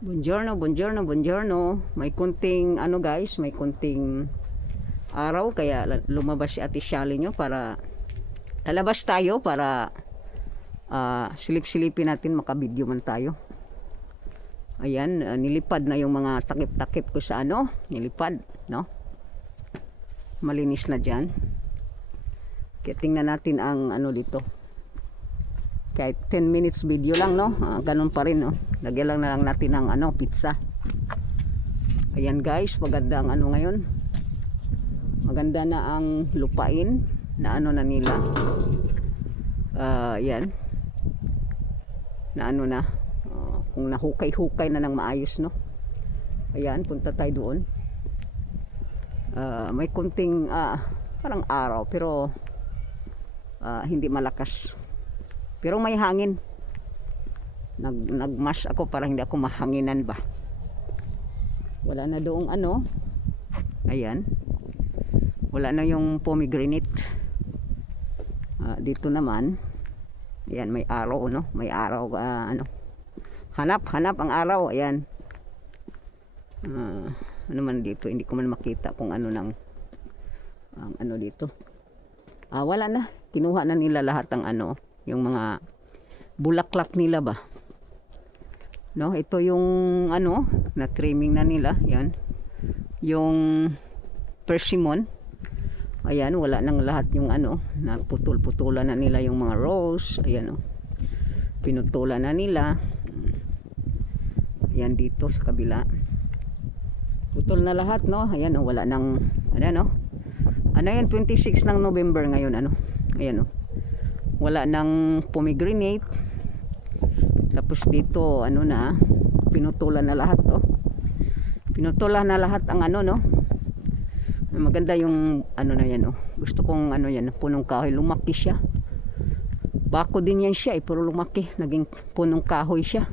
Buongiorno, buongiorno, buongiorno. May kunting ano guys, may kunting araw kaya lumabas si Ate Shally nyo para lalabas tayo para silip-silipin natin, makabidyo man tayo. Ayan, nilipad na yung mga takip-takip ko sa ano, nilipad, no? Malinis na dyan. Kaya tingnan natin ang ano dito. Kahit 10 minutes video lang, no? Ganun pa rin, no? Lagyan lang na lang natin ng ano, pizza. Ayan guys, maganda ang ano ngayon. Maganda na ang lupain na ano na nila. Ayan. Na ano na. Kung nahukay-hukay na ng maayos, no? Ayan, punta tayo doon. May kunting parang araw pero hindi malakas. Pero may hangin. Nagmas ako para hindi ako mahanginan ba. Wala na doong ano. Ayan. Wala na yung pomegranate. Dito naman. Ayan, may araw, no? May araw, ano. Hanap ang araw. Ayan. Ano man dito. Hindi ko man makita kung ano nang ano dito. Wala na. Kinuha na nila lahat ng ano. Yung mga bulaklak nila ba. No, ito yung ano, na trimming na nila, yan. Yung persimmon. Ayan, wala nang lahat yung ano, naputol-putulan na nila yung mga rose, ayan oh. Pinutulan na nila. Ayan dito sa kabila. Putol na lahat, no? Ayan oh, wala nang ano, ano yan, 26 ng November ngayon, ano. Ayan oh. Wala nang pomegranate. Tapos dito ano na, pinutulan na lahat to. Pinutulan na lahat ang ano, no. Maganda yung ano na yan oh. Gusto kong ano yan, punong kahoy, lumaki siya. Bako din yan siya, pero lumaki, naging punong kahoy siya.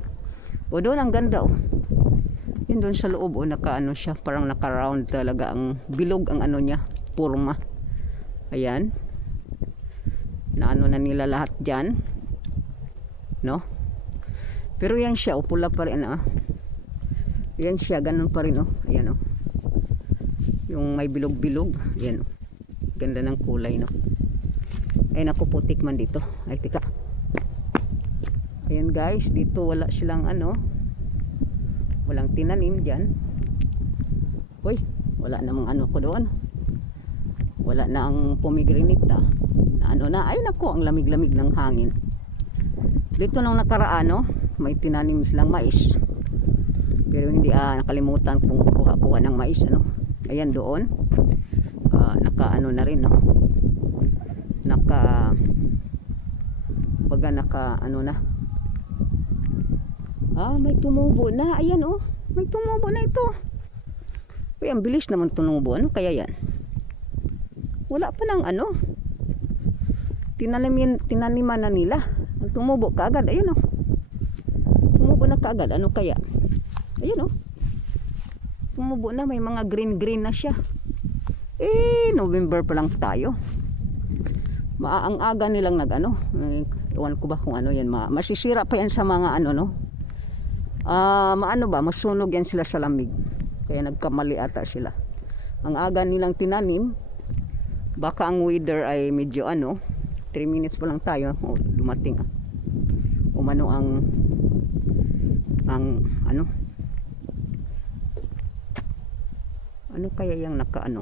O doon ang ganda oh. Yun doon sa loob oh, naka ano siya, parang naka round talaga ang bilog ang ano niya, porma. Ayan. Na ano na nila lahat dyan, no? Pero yan siya, pula pa rin yan siya, ganun pa rin oh. Ayan oh. Yung may bilog-bilog, ayan oh. Ganda ng kulay, no? Ay naku, putik man dito. Ay tika. Ayan guys, dito wala silang ano, walang tinanim dyan. Uy, wala namang ano ko doon. Wala na ang pomegranate na ano na, ay naku, ang lamig-lamig ng hangin. Dito nung nakaraan, no, may tinanim silang mais. Pero hindi nakalimutan kung kuha-kuha ng mais, ano. Ayan doon. Naka ano na rin, no. Naka ano na. May tumubo na. Ayan oh. May tumubo na ito. Uy, ang bilis naman tumubo. Ano kaya yan? Wala pa ng ano. Tinaniman na nila. Tumubo kaagad. Ayun oh. Tumubo na kaagad. Ano kaya? Ayun oh. Tumubo na. May mga green na siya. November pa lang tayo. Ang aga nilang nag-ano. Ewan ko ba kung ano yan. Masisira pa yan sa mga ano, no? Maano ba? Masunog yan sila sa lamig. Kaya nagkamali ata sila. Ang aga nilang tinanim. Baka ang weather ay medyo ano. 3 minutes pa lang tayo. Dumating. Umano ang ano. Ano kaya yung naka ano?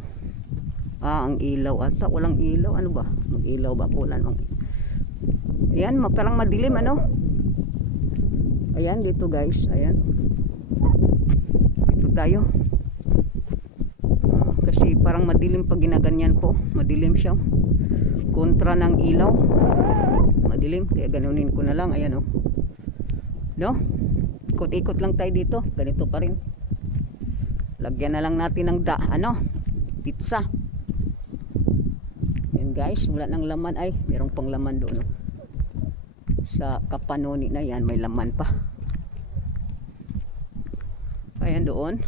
Ang ilaw ata. Walang ilaw. Ano ba? Ang ilaw ba? Wala nang. Ayan, parang madilim ano. Ayan, dito guys. Ayan. Dito tayo. Kasi parang madilim pag ginaganyan ko. Madilim siya. Kontra ng ilaw. Madilim. Kaya ganunin ko na lang. Ayan oh. No? Ikot-ikot lang tayo dito. Ganito pa rin. Lagyan na lang natin ng pizza. Ayan guys. Wala nang laman. Ay, mayroong pang laman doon. No? Sa kapanoni na yan. May laman pa. Ayan doon.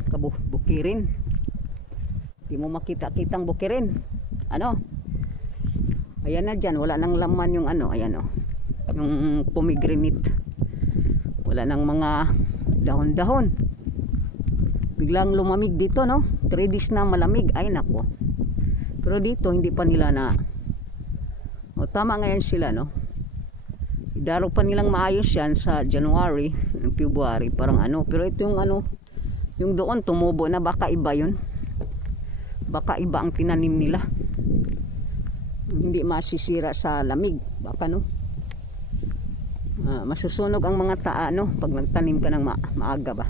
Bukirin. Di mo makita-kitang bukirin. Ano? Ayan na dyan. Wala nang laman yung ano. Ayan o. Yung pomegranate. Wala nang mga dahon-dahon. Biglang lumamig dito, no? 3 days na malamig. Ay nako. Pero dito hindi pa nila na tama ngayon sila, no? Idaro pa nilang maayos yan sa January, February, parang ano. Pero ito yung ano, yung doon tumubo na, baka iba yun. Baka iba ang tinanim nila. Hindi masisira sa lamig, baka, no? Masusunog ang mga no? Pag nagtanim ka ng maaga ba.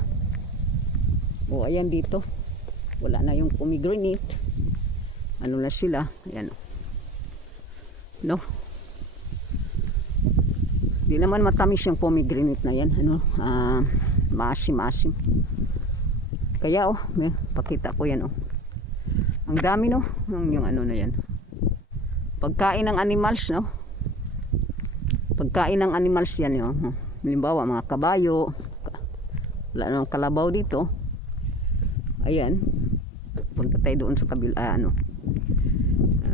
O ayan dito, wala na yung pomegranate. Ano na sila, ayan, no? Di naman matamis yung pomegranate na yan, ano, maasim-asim. Kaya may pakita ko yan, ang dami, no, yung ano na yan, pagkain ng animals, no, pagkain ng animals yan, no? Halimbawa mga kabayo, wala nang kalabaw dito. Ayan, punta tayo doon sa kabila, ano,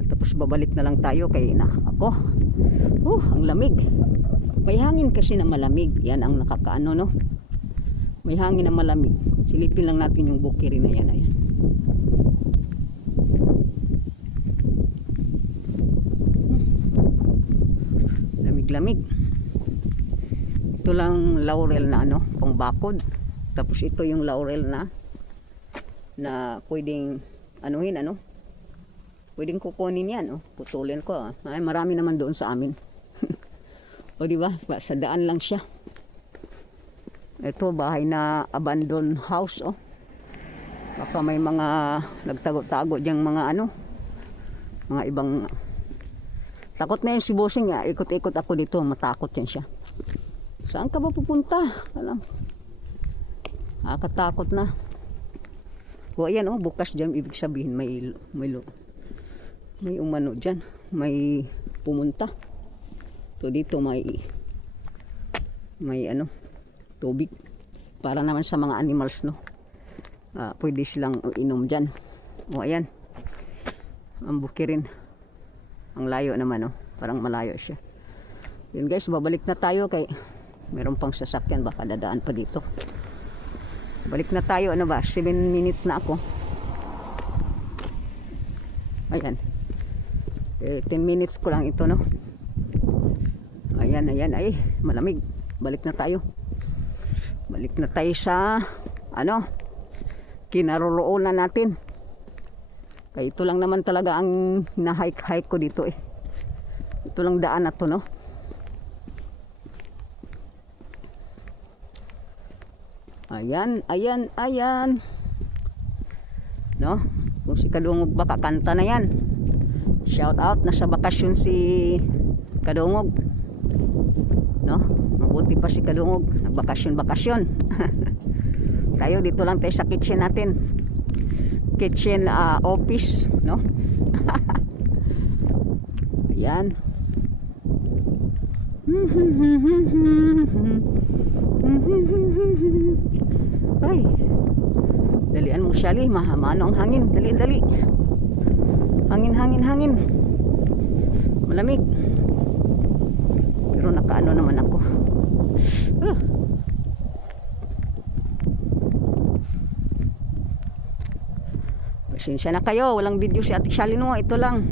tapos babalik na lang tayo kay ako. Ang lamig. May hangin kasi na malamig. Yan ang nakakaano, no? May hangin na malamig. Silipin lang natin yung bukiri na yan. Ayan. Lamig-lamig. Ito lang laurel na ano, pangbakod. Tapos ito yung laurel na pwedeng anuhin, ano? Pwedeng kukunin yan, putulin ko. Ay, marami naman doon sa amin. O di ba? Sa daan lang siya. Ito bahay na abandoned house, Baka may mga nagtago-tago diyang mga ano, mga ibang. Takot na yun si Bossing, ikot-ikot ako dito, matakot yan siya. Saan ka ba pupunta? Alam. Katakot na. O ayan, bukas dyan, ibig sabihin may umano dyan, may pumunta. So dito may ano, tubig para naman sa mga animals, no? Pwede silang inom dyan. O ayan, ang bukirin, ang layo naman, parang malayo siya. Yun guys, babalik na tayo kay meron pang sasakyan, baka dadaan pa dito. Balik na tayo, ano ba, 7 minutes na ako. Ayan, 10 minutes ko lang ito, no? Ayan, ay, malamig. Balik na tayo. Balik na tayo sa, ano, kinaroroonan natin. Kaya ito lang naman talaga ang na-hike ko dito, Ito lang daan na to, no? Ayan. No? Kung si Kadungog baka kanta na yan. Shout out, nasa bakasyon si Kadungog. No? Mabuti pa si Kadungog, nagbakasyon. Tayo dito lang tayo sa kitchen natin. Kitchen office, no? Ayan. Ay. Dalian mo, Shali, mahamano ang hangin. Dali. Hangin. Malamig. Pero nakaano naman ako. Pasensya na kayo, walang video si Ate Shali, no? Ito lang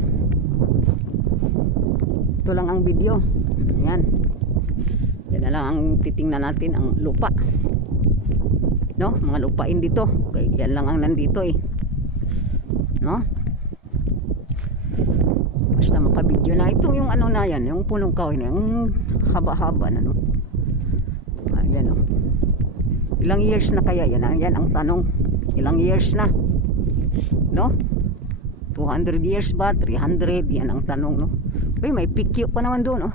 ang video. Ayan. Yan na lang ang titingnan natin, ang lupa, no? Mga lupain dito. Okay, yan lang ang nandito, no? Basta makabidyo na. Ito yung ano na yan, yung punong kahoy na, yung haba-haba na, no? Ayan, ilang years na kaya yan? Yan ang tanong. Ilang years na, no? 200 years ba? 300? Yan ang tanong, no? Uy, may pikyo pa naman doon,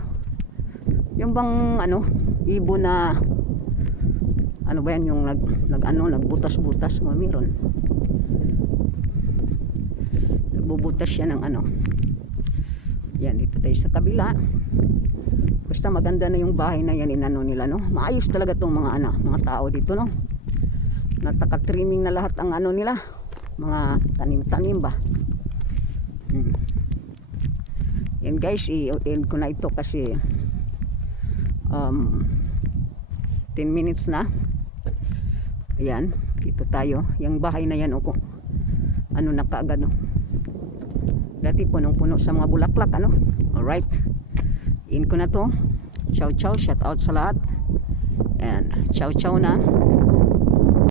yung bang ano, ibon na ano ba yan, yung nagbutas-butas, meron. Nagbubutas siya ng ano. Yan, dito tayo sa kabila. Basta maganda na yung bahay na yan, inano nila, no? Maayos talaga tong mga mga tao dito, no? Nataka-trimming na lahat ang ano nila, mga tanim-tanim ba. Yan guys, i-end ko na ito kasi 10 minutes na. Ayan, dito tayo. Yung bahay na yan, o ano na kaagad, no? Dati punong-puno sa mga bulaklak, ano? Alright. In ko na to. Ciao ciao, shout out sa lahat. And ciao ciao na.